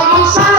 como un